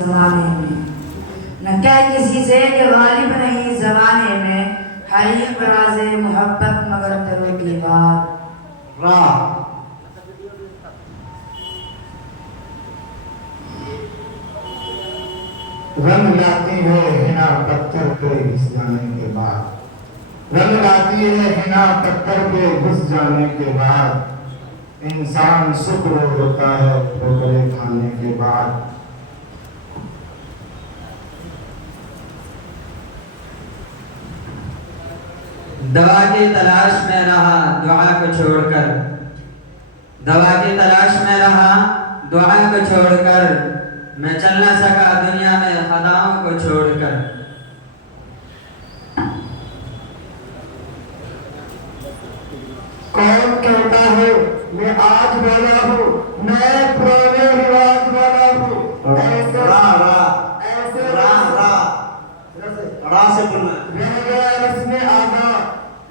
ज़माने में न क्या किसी से कि गालिब नहीं ज़माने में, हरीम राज़े मोहब्बत मगर दरो की बात राह रंग लाती है हिना पत्थर पे घुस जाने के बाद, रंग लाती है हिना पत्थर पे घुस जाने के बाद, इंसान शुक्र होता है ठोकरे खाने के बाद। दवा की तलाश में रहा दुआ को छोड़कर, दवा की तलाश में रहा दुआ को छोड़कर, मैं चल न सका दुनिया में खदाओं को छोड़कर। कौन कहता है मैं आज वाला हूँ, मैं पुराने रिवाज वाला हूँ, ऐसे ऐसे रा से बोलना रह गया रस्म आज़ा,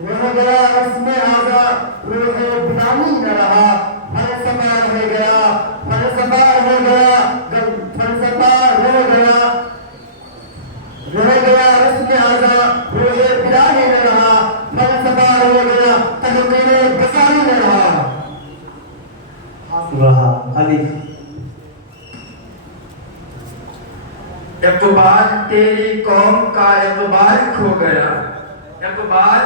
रह गया रस्म आज़ा, रूहे बिरानी न रहा, फलसफा रह गया, फलसफा रह गया, फलसफा रह गया, रह गया रस्म आज़ा, रूहे बिरानी न रहा, फलसफा रह गया, तलक़ीने गज़ाली न रहा अलिफ इक़बाल तेरी कौम का इक़बाल खो गया, इक़बाल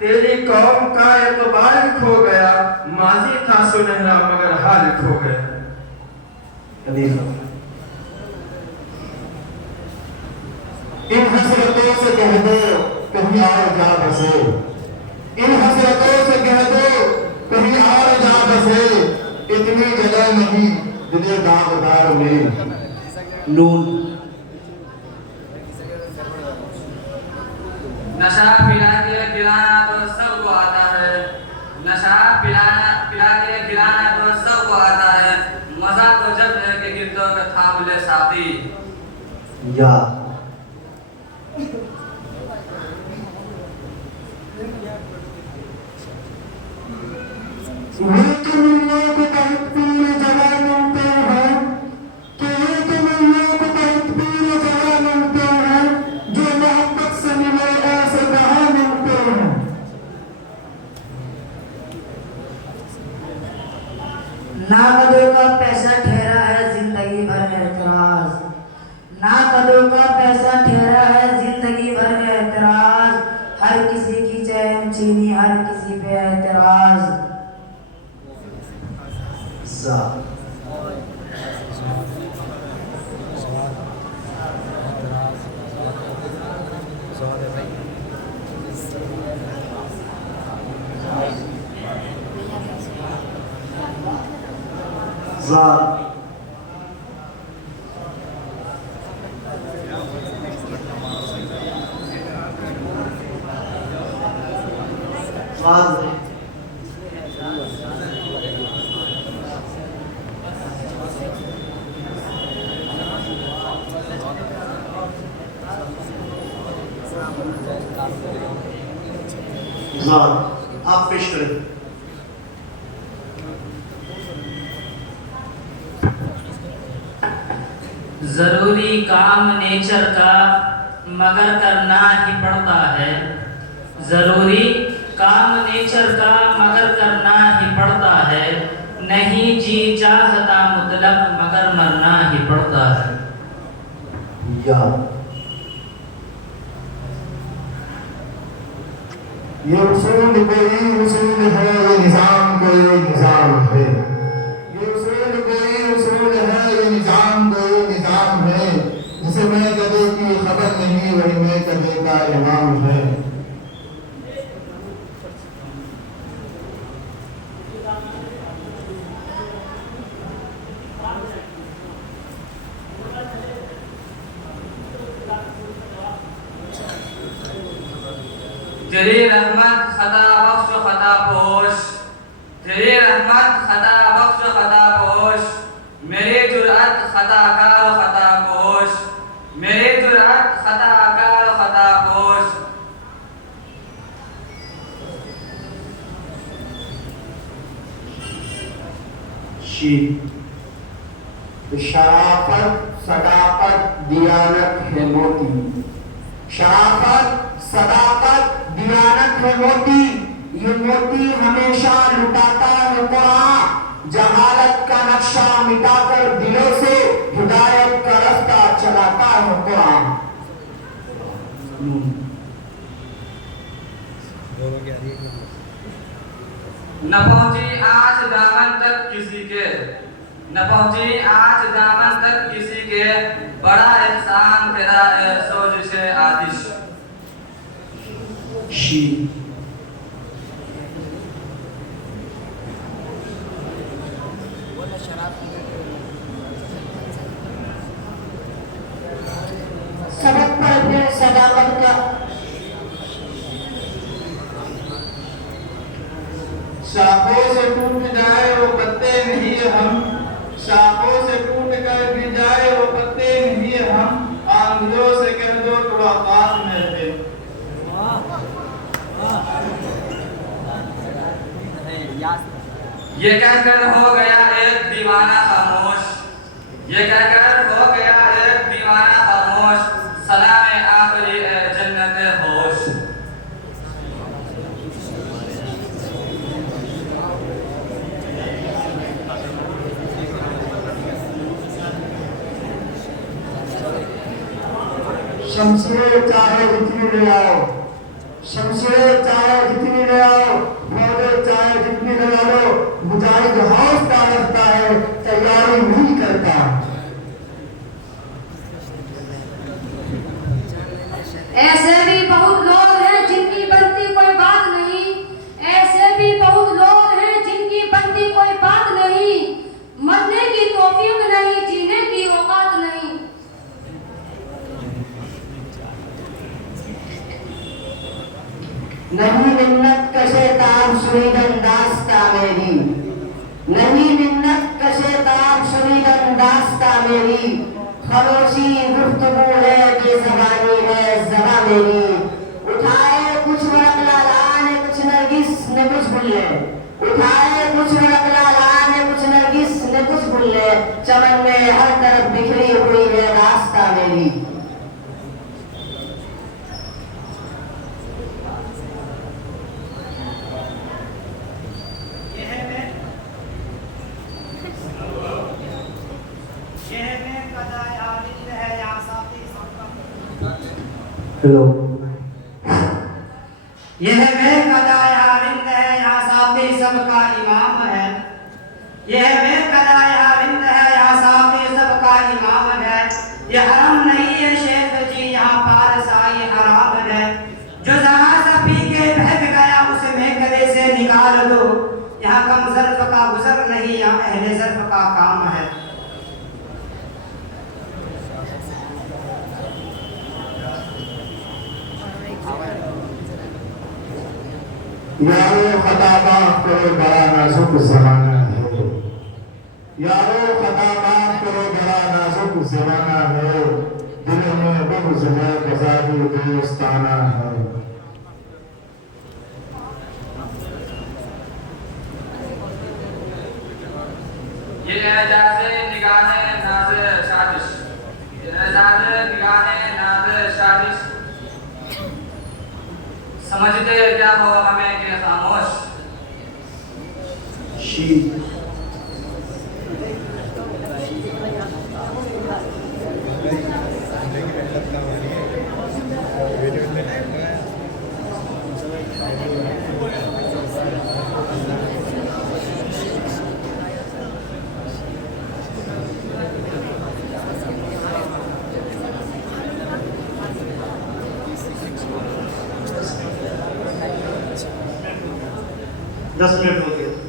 तेरी कौम का इक़बाल खो गया, माज़ी था सुनहरा मगर हाल खो गया। अलिफ इन हसरतों से कह दो कहीं और जा बसे, इन हसरतों से कह दो कहीं और जा बसे, इतनी जगह नहीं दिले दागदार में। नून नशा पिला के खिलाना तो सबको आता है, नशा पिला के खिलाना तो सबको आता है, मजा तो जब है कि गिरदों में थाम ले साथी। या ना कदों का पैसा ठहरा है जिंदगी भर एतराज, ना कदों का पैसा ठहरा है जिंदगी भर एतराज, हर किसी की चैन चीनी हर किसी पे एतराज। सा ज़ा ज़ाद ज़ाद आप पेश करें। जरूरी काम नेचर का मगर करना ही पड़ता है, जरूरी काम नेचर का मगर करना ही पड़ता है, नहीं जी चाहता मुतलब मगर मरना ही पड़ता है। या ये उसूल कोई उसूल है, ये निज़ाम कोई निज़ाम है, ये उसूल कोई उसूल है, ये निज़ाम कोई निज़ाम है, जिसे मैं कदे की खबर नहीं वही मैं कदे का इमाम है। तेरी रहमत खता बख्श खता पोश, तेरी रहमत खता बख्श खता पोश, मेरी जुर्अत खता कार खता कोश, मेरी जुर्अत खता कार खता कोश। शी शराफत, सदाकत, दियानत है मोती। शराफत सदाकत दियानत है मोती, ये मोती हमेशा लुटाता है कुरान। जहालत का नक्शा मिटाकर दिलों से हिदायत का रास्ता चलाता है कुरान। न पहुंची आज दामन तक किसी के, न पहुंची आज दामन तक किसी के, बड़ा एहसान तेरा है सोजिशे आतिश। शी सबक पढ़ते सदाकत का। शाखों से टूट जाए वो पत्ते नहीं हम, शाखों से टूट कर भी जाए वो पत्ते नहीं हम, आंधियों से कह दो तो आकाश में रहे। ये कहकर हो गया एक दीवाना खामोश, ये कहकर हो गया एक दीवाना खामोश, सलाम आखिरी ए जन्नत होश। शमशीरें चाहे जितनी ले आओ, शमशीरें चाहे जितनी ले आओ, मौजे चाहे जितनी लगा लो, मुजाहिद हौसला रखता है, तैयारी नहीं करता। ऐसे भी बहुत लोग हैं जिनकी बनती कोई बात नहीं, ऐसे भी बहुत लोग हैं जिनकी बनती कोई बात नहीं, मरने की तौफीक नहीं, जीने की औकात नहीं। नहीं मिन्नत कशे ताब सुनीदन दास्ता मेरी, नहीं मिन्नत कशे ताब सुनीदन दास्ता मेरी, खामोशी गुफ्तगू है बेज़बानी है ज़बा मेरी। उठाए कुछ वरक लाला ने कुछ नरगिस ने कुछ बुल्ले, उठाए कुछ वरक लाला ने कुछ नरगिस ने कुछ बुल्ले, चमन में हर तरफ बिखरी हुई है रास्ता मेरी। हेलो यह बेकदाए आरिंद है या साथी सबका इमाम है, यह बेकदाए आरिंद है या साथी सबका इमाम है। यह हरम नहीं है शेख जी यहाँ पारसाई हराम है, जो जरा सा पी के बहक गया उसे गले से निकाल दो। यहाँ कम ज़र्फ़ का गुज़र नहीं, यहाँ अहले ज़र्फ़ का काम है। यारो खता माफ करो बड़ा नाजुक ज़माना है, यारो खता माफ करो बड़ा नाजुक ज़माना है, दिल में बुग़्ज़ है ग़ज़ावी दोस्ताना है। ये एजाज़े निगाहे नाज़े शादिश, ये एजाज़े निगाहे नाज़े शादिश। समझते क्या हो हमें कि खामोश। शी दस मिनट हो गए।